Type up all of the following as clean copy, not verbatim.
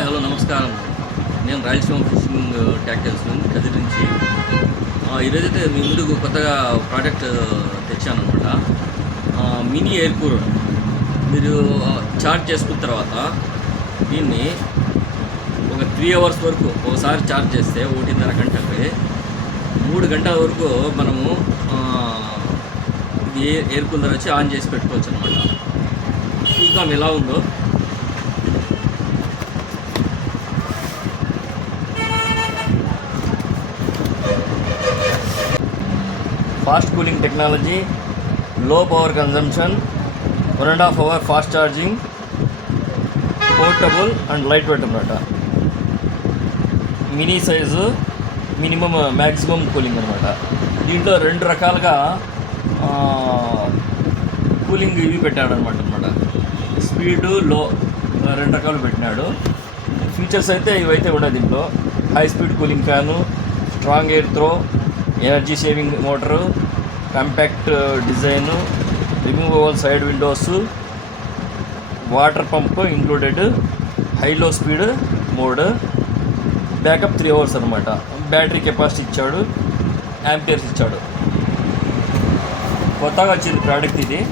Hi hello నమస్కారం. నేను Rayalaseema fishing tractors Kadiri నుంచి. ఈరోజైతే మీ ముందుకు కొత్తగా ప్రోడక్ట్ తెచ్చానమాట. Mini air cooler. మీరు ఛార్జ్ చేసుకున్న తర్వాత దీన్ని ఒక 3 అవర్స్ వరకు ఒకసారి ఛార్జ్ చేస్తే 1.5 గంటలకి 3 గంటల వరకు మనము ఇది ఎయిర్ కూలర్ వచ్చి ఆన్ చేసి పెట్టుకోవచ్చు అనమాట. చూద్దాం ఎలా ఉందో. Fast cooling technology, low power consumption, 1.5 hour fast charging, portable and light weight అనమాట. Mini size, minimum maximum cooling అనమాట. దీంట్లో 2 రకాలుగా కూలింగ్ ఇవి పెట్టాడు అనమాట. స్పీడు, లో 2 రకాలు పెట్టినాడు. ఫీచర్స్ అయితే ఇవైతే ఉన్నాయి దీంట్లో. High speed cooling fan, strong air throw, energy saving motor, compact design, removable side Windows, water pump included, హైలో స్పీడ్ మోడ్, బ్యాకప్ 3 అవర్స్ అనమాట. బ్యాటరీ కెపాసిటీ ఇచ్చాడు, యాంపియర్స్ ఇచ్చాడు. కొత్తగా వచ్చింది ప్రోడక్ట్ ఇది.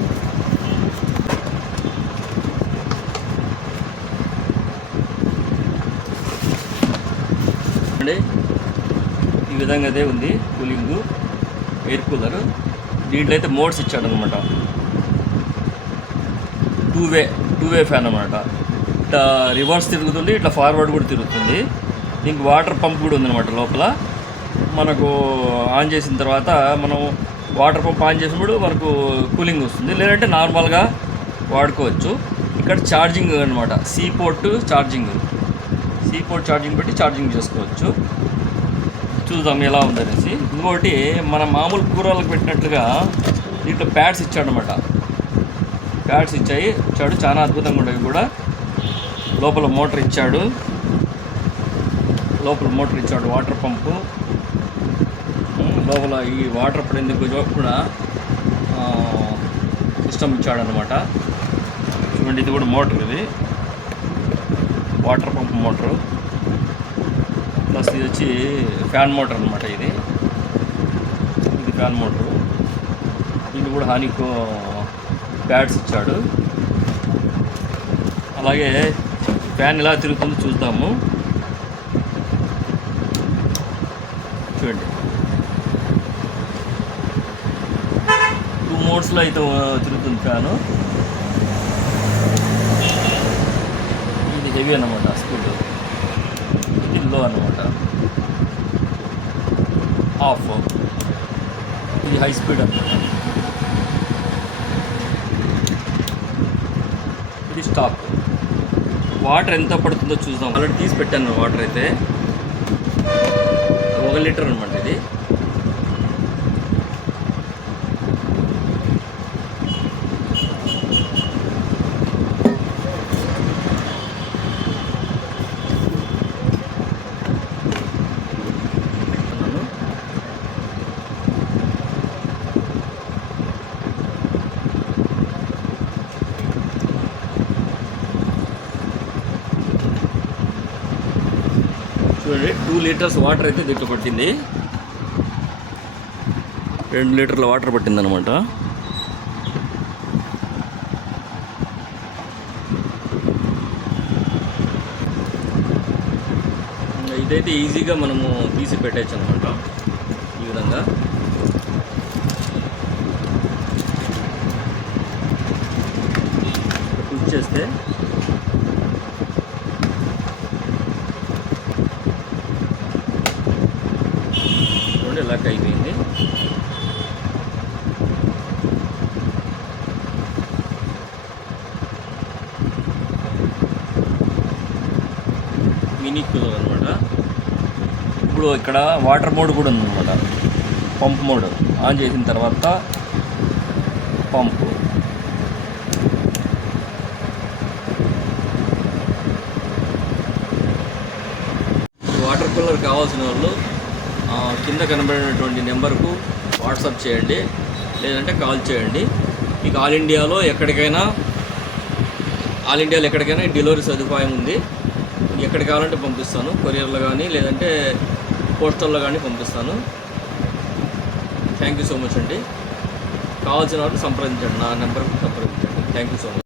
ఈ విధంగా అదే ఉంది కూలింగు ఎయిర్ కూలర్. దీంట్లో అయితే మోడ్స్ ఇచ్చాడు అనమాట. టూ వే ఫ్యాన్ అనమాట. ఇట్లా రివర్స్ తిరుగుతుంది, ఇట్లా ఫార్వర్డ్ కూడా తిరుగుతుంది. దీనికి వాటర్ పంప్ కూడా ఉందన్నమాట లోపల. మనకు ఆన్ చేసిన తర్వాత మనం వాటర్ పంప్ ఆన్ చేసినప్పుడు మనకు కూలింగ్ వస్తుంది, లేదంటే నార్మల్గా వాడుకోవచ్చు. ఇక్కడ ఛార్జింగ్ అనమాట, సి పోర్ట్ ఛార్జింగ్ పెట్టి ఛార్జింగ్ చేసుకోవచ్చు. చూద్దాం ఎలా ఉందనేసి. ఇంకోటి మన మామూలు కూరలకు పెట్టినట్లుగా దీంట్లో ప్యాడ్స్ ఇచ్చాడనమాట. ప్యాడ్స్ ఇచ్చాడు, చాలా అద్భుతంగా ఉండేవి కూడా. లోపల మోటార్ ఇచ్చాడు, వాటర్ పంపు లోపల. ఈ వాటర్ పడేందుకు కూడా సిస్టమ్ ఇచ్చాడనమాట. చూడండి, ఇది కూడా మోటార్, ఇది వాటర్ పంప్ మోటరు. ప్లస్ ఇది వచ్చి ఫ్యాన్ మోటార్ అనమాట. ఇది ఫ్యాన్ మోటరు. దీన్ని కూడా హానికో ప్యాడ్స్ ఇచ్చాడు. అలాగే ఫ్యాన్ ఎలా తిరుగుతుందో చూద్దాము. చూడండి, 2 మోడ్స్లో అయితే తిరుగుతుంది ఫ్యాను. ఇది హెవీ అన్నమాట స్పీడ్, ఇది లో అన్నమాట. ఆఫ్, ఇది హై స్పీడ్ అన్నమాట. ఇది స్టాప్. వాటర్ ఎంత పడుతుందో చూద్దాం. ఆల్రెడీ తీసి పెట్టాను వాటర్ అయితే. 1 లీటర్ అనమాట ఇది. చూడండి, 2 లీటర్స్ వాటర్ అయితే దీంట్లో పట్టింది. 2 లీటర్ల వాటర్ పట్టింది అనమాట. ఇదైతే ఈజీగా మనము తీసి పెట్టచ్చు అనమాట. ఈ విధంగా పుష్ చేస్తే లాక్ అయిపోయింది. మినీ కూలర్ అనమాట. ఇప్పుడు ఇక్కడ వాటర్ మోడ్ కూడా ఉందన్నమాట. పంప్ మోడ్ ఆన్ చేసిన తర్వాత పంపు. వాటర్ కూలర్ కావాల్సిన వాళ్ళు కింద కనబడినటువంటి నెంబర్కు వాట్సాప్ చేయండి, లేదంటే కాల్ చేయండి. మీకు ఆల్ ఇండియాలో ఎక్కడికైనా డెలివరీ సదుపాయం ఉంది. ఎక్కడికి కావాలంటే పంపిస్తాను, కొరియర్లో కానీ లేదంటే పోస్టల్లో కానీ పంపిస్తాను. థ్యాంక్ యూ సో మచ్ అండి. కావాల్సిన వాళ్ళు సంప్రదించండి, నా నెంబర్కి సంప్రదించండి. Thank you so much.